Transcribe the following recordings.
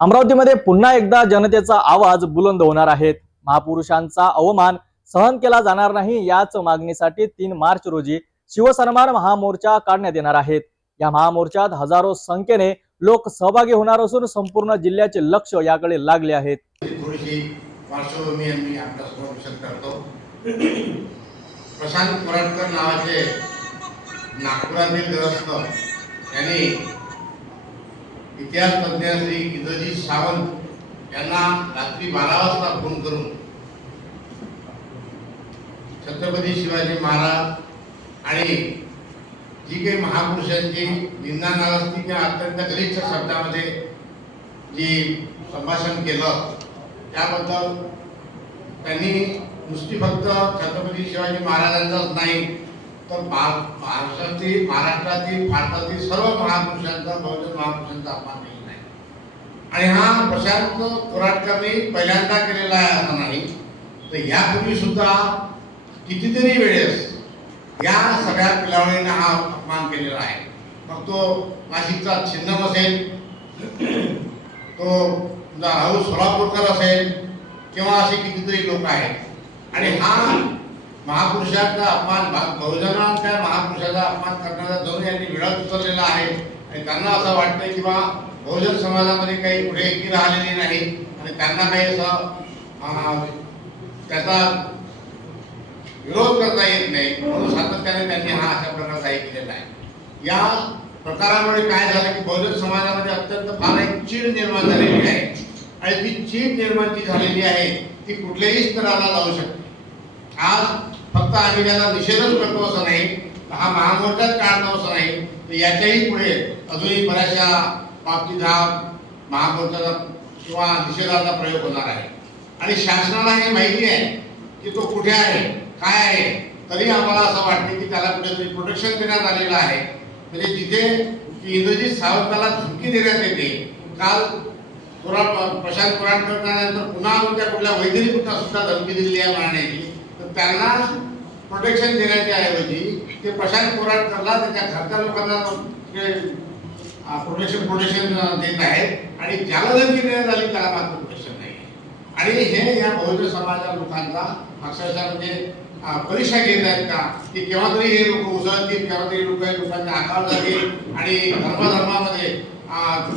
अमरावतीमध्ये पुन्हा एकदा जनतेचा आवाज बुलंद होणार आहे। महापुरुषांचा अवमान सहन केला जाणार नाही याच मागणीसाठी 3 मार्च रोजी शिवसन्मान महामोर्चा काढण्यात येणार आहे। या महामोर्चात हजारो संख्येने लोक सहभागी होणार असून संपूर्ण जिल्ह्याचे लक्ष याकडे लागले आहेत। थोडीशी पार्श्वभूमी मी आपल्यासमोर विशद करतो। प्रशांत कोराटकर नावाचे नागपुरातील ग्रस्त यांनी इतिहास तज्ञ श्री इंद्रजीत सावंत यांना रात्री 12 वाजता फोन करून छत्रपती शिवाजी महाराज आणि जी काही महापुरुषांची निंदा नाराजगी किंवा अत्यंत गलिच्छ शब्दामध्ये जी संभाषण केलं त्याबद्दल त्यांनी नुसती फक्त छत्रपती शिवाजी महाराजांचाच नाही तर महाराष्ट्रातील भारतातील सर्व महापुरुषांचा बहुजन महापुरुषांचा अपमान केलेला आहे। आणि हा प्रशांत कोराटकरनी पहिल्यांदा केलेला आहे असं नाही, तर यापूर्वी सुद्धा कितीतरी वेळेस या सगळ्या पिलावळीने हा अपमान केलेला आहे। मग तो नाशिकचा छिन्नम असेल, तो राहुल सोलापूरकर असेल किंवा असे कितीतरी लोक आहेत। आणि हा महापुरुषांचा अपमान, बहुजनांच्या महापुरुषाचा अपमान करण्याचा जणू यांनी विळख उचललेला आहे। आणि त्यांना असं वाटतं की बा बहुजन समाजामध्ये काही पुढे एकी राहिलेली नाही आणि त्यांना काही असं त्याचा विरोध करता येत नाही, म्हणून सातत्याने त्यांनी हा अशा प्रकारचा हे केलेला आहे। या प्रकारामुळे काय झालं की बहुजन समाजामध्ये अत्यंत फार एक चीड निर्माण झालेली आहे आणि ती चीड निर्माण जी झालेली आहे ती कुठल्याही स्तराला जाऊ शकते। आज फक्त आम्ही त्याला निषेधच करतो असं नाही, हा महामोर्चाच काढतो असं नाही, तर याच्याही पुढे अजूनही बऱ्याचशा बाबतीत हा महामोर्चाचा किंवा निषेधाचा प्रयोग होणार आहे। आणि शासनाला हे माहिती आहे की तो कुठे आहे काय आहे, तरी आम्हाला असं वाटते की त्याला कुठेतरी प्रोटेक्शन देण्यात आलेलं आहे। म्हणजे जिथे इंद्रजीत सावंताला धमकी देण्यात येते, काल प्रशांत कोराटकरनंतर पुन्हा त्या कुठल्या वैद्यकीय सुद्धा धमकी दिलेली आहे मारण्याची, तर त्यांना प्रोटेक्शन देण्याच्या ऐवजी ते प्रशांत कोराटकरला त्याच्या घरच्या लोकांना प्रोटेक्शन देत आहेत आणि ज्याला धमकी देण्यात आली त्याला मात्र प्रोटेक्शन नाही। आणि हे या बहुजन समाजाच्या लोकांचा अक्षरशः म्हणजे परीक्षा घेत आहेत का की केव्हा तरी हे लोक उसळतील, केव्हा तरी लोकांच्या आकार जातील आणि धर्मामध्ये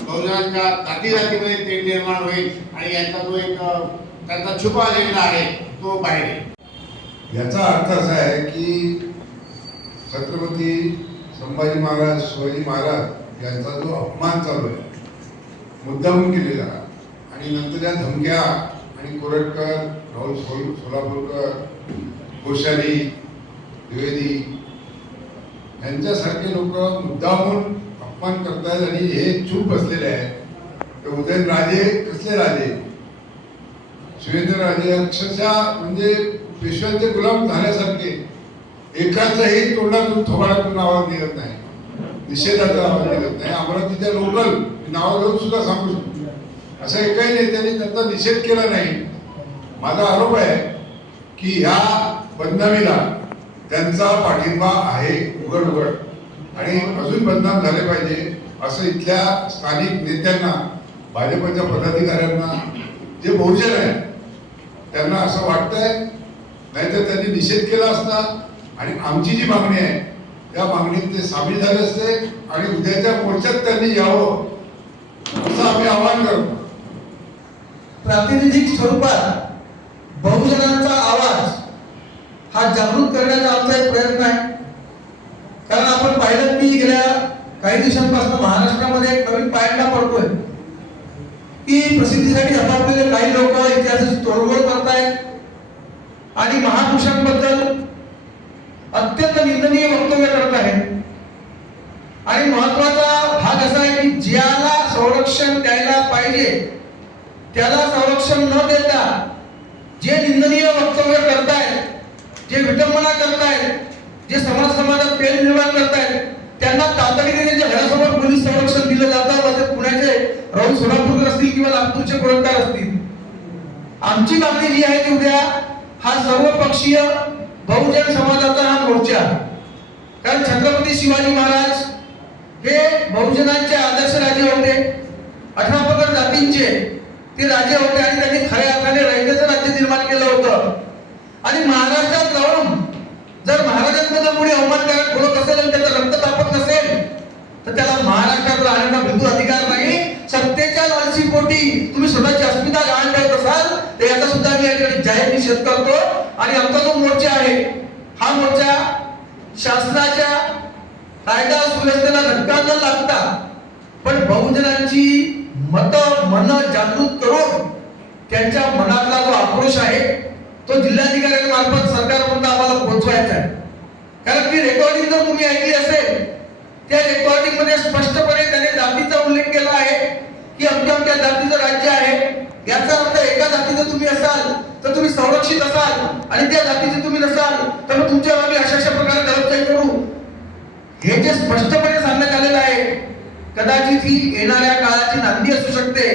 बहुजनांच्या जातीमध्ये तेढ निर्माण होईल आणि यांचा जो एक त्यांचा छुपा आलेला आहे तो बाहेर येईल। याचा अर्थ असा आहे की छत्रपती संभाजी महाराज शिवाजी महाराज यांचा जो अपमान चालू आहे मुद्दामून केलेला आणि नंतर या धमक्या आणि कोरटकर, राहुल सोलापूरकर, कोश्यारी, द्विवेदी यांच्यासारखे लोक मुद्दामून अपमान करतात आणि हे चूप बसलेले आहेत। उदयनराजे कसले राजे, शिवेंद्रराजे अक्षरशः म्हणजे पेशव्यांचे गुलाम झाल्यासारखे, एकाचाही तोंडातून थोबाडातून आवाज निघत नाही, निषेधाचा आवाज निघत नाही। अमरावतीच्या लोकल नाव घेऊन सुद्धा सांगू शकतो अशा एकाही नेत्याने त्यांचा निषेध केला नाही। माझा आरोप आहे की ह्या बदनामीला त्यांचा पाठिंबा आहे उघड उघड आणि अजून बदनाम झाले पाहिजे असं इथल्या स्थानिक नेत्यांना, भाजपच्या पदाधिकाऱ्यांना, जे बहुजन आहेत त्यांना असं वाटतंय, नाहीतर त्यांनी निषेध केला असता आणि आमची जी मागणी आहे त्या मागणीत ते सामील झाले असते आणि उद्याच्या मोर्चात त्यांनी यावं असं आम्ही आवाहन करतो। प्रातिनिधिक स्वरूपात बहुजनांचा आवाज हा जागृत करण्याचा आमचा एक प्रयत्न आहे। कारण आपण पाहिलं की गेल्या काही दिवसांपासून महाराष्ट्रामध्ये एक नवीन पायंडा पडतोय की प्रसिद्धीसाठी झपाटलेले काही लोक इतिहासाची तोडफोड करतायत आणि महापुरुषांबद्दल अत्यंत निंदनीय वक्तव्य करत आहेत। आणि महत्वाचा भाग असा आहे की ज्याला संरक्षण द्यायला पाहिजे त्याला संरक्षण न देता जे निंदनीय वक्तव्य करतायत, जे विटंबना करतायत, जे समाजात तेढ निर्माण करतायत, त्यांना तातडीने त्यांच्या घरासमोर पोलीस संरक्षण दिलं जातं। म्हणजे पुण्याचे राहुल सोलापूरकर असतील किंवा नागपूरचे कोरटकर असतील। आमची मागणी जी आहे ती उद्या हा सर्वपक्षीय बहुजन समाजाचा हा मोर्चा, कारण छत्रपती शिवाजी महाराज हे बहुजनांचे आदर्श राजे होते 18 पगड जातींचे ते राजे होते आणि त्यांनी खऱ्या अर्थाने रयतेचं राज्य निर्माण केलं होतं. आणि महाराष्ट्रात राहून जर महाराजांबद्दल कोणी अवमानकारक बोलत असेल आणि त्याचं रक्त तापत नसेल तर त्याला महाराष्ट्रात राहण्याचा बिलकुल अधिकार नाही. सत्तेच्या लालसीपोटी तुम्ही स्वतःची अस्मिता गहाण ठेवत असाल तर याचा सुद्धा मी या ठिकाणी जाहीर निषेध करतो. आणि आमचा जो मोर्चा आहे हा मोर्चा शासनाच्या कायदा सुव्यवस्थेला धक्का न लागता पण बहुजनांची मन जागृत करून त्यांच्या मनातला जो आक्रोश आहे तो जिल्हाधिकाऱ्यांमार्फत सरकारपर्यंत आम्हाला पोहोचवायचा आहे. कारण ती रेकॉर्डिंग जर तुम्ही ऐकली असेल त्या रेकॉर्डिंग मध्ये स्पष्टपणे त्याने जातीचा उल्लेख केला आहे की अमक्या जातीचं राज्य आहे. याचा अर्थ एका जातीचं तुम्ही असाल तर तुम्ही संरक्षित असाल आणि त्या जातीचे तुम्ही नसाल तर मग तुमच्यावर आम्ही अशा प्रकारे दडपशाही करू. हे जे स्पष्टपणे सांगण्यात आलेलं आहे कदाचित ही येणाऱ्या काळाची नांदी असू शकते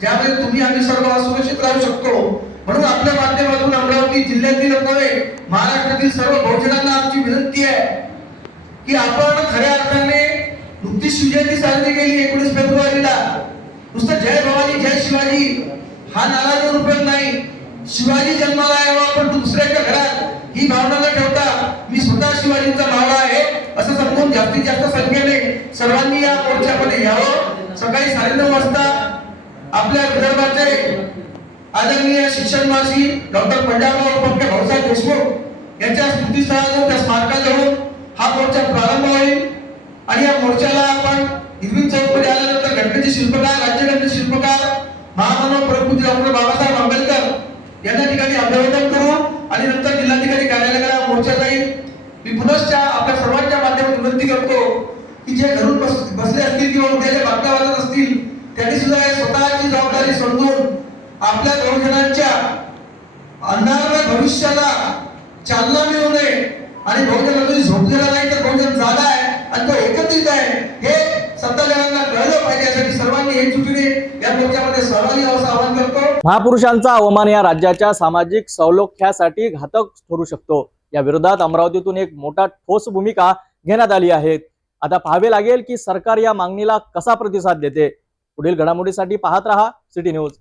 ज्यामध्ये तुम्ही आम्ही सर्व असुरक्षित राहू शकतो. म्हणून आपल्या माध्यमातून अमरावती जिल्ह्यातील नव्हे महाराष्ट्रातील सर्व बहुजनांना आमची विनंती आहे की आपण खऱ्या अर्थाने नुकतीच शिवजयंती साजरी केली 19 फेब्रुवारीला. नुसतं जय भवानी जय शिवाजी हा नारा देऊन उपयोग नाही. शिवाजी जन्माला यावा पण दुसऱ्याच्या घरात ही भावना न ठेवता मी स्वतः शिवाजींचा भावना आहे असं समजून जास्तीत जास्त संख्येने सर्वांनी या मोर्चामध्ये यावं. सकाळी 9:30 वाजता आपल्या विदर्भाचे आदरणीय शिक्षण मंत्री डॉक्टर पंजाबराव पंकज भाऊसाहेब देशमुख यांच्या स्मृतीस्थळाजवळ त्या स्मारकाजवळ हा मोर्चा प्रारंभ होईल. आणि या मोर्चाला आपण हिरवी चौकमध्ये आल्यानंतर घटनेचे शिल्पकार राज्यघटनेचे शिल्पकार महामानव परमपूज्य डॉक्टर बाबासाहेब आंबेडकर यांच्या ठिकाणी अभिवादन करू आणि नंतर जिल्हाधिकारी कार्यालयाला मोर्चा जाईल. मी पुनश्च आपल्या सर्वांच्या माध्यमातून विनंती करतो की जे घरून बसले असतील किंवा उद्याच्या बातम्या वाचत असतील त्यांनी सुद्धा स्वतःची जबाबदारी समजून आपल्या बहुजनांच्या अंधारमय भविष्याला चालना मिळू नये. आणि बहुजन अजूनही झोपलेला नाही तर बहुजन जागा आहे आणि तो एकत्रित आहे हे सत्ताधाऱ्यांना कळलं पाहिजे. यासाठी सर्वांनी एकजुटीने या मोर्चामध्ये सहभागी व्हावं असं आवाहन करतो. महापुरुषांचा अवमान या राज्याच्या सामाजिक सौलोख्यासाठी घातक ठरू शकतो. या विरोधात अमरावतीतून एक मोठा ठोस भूमिका घेण्यात आली आहे. आता पाहावे लागेल की सरकार या मागणीला कसा प्रतिसाद देते. पुढील घडामोडीसाठी पाहत रहा सिटी न्यूज.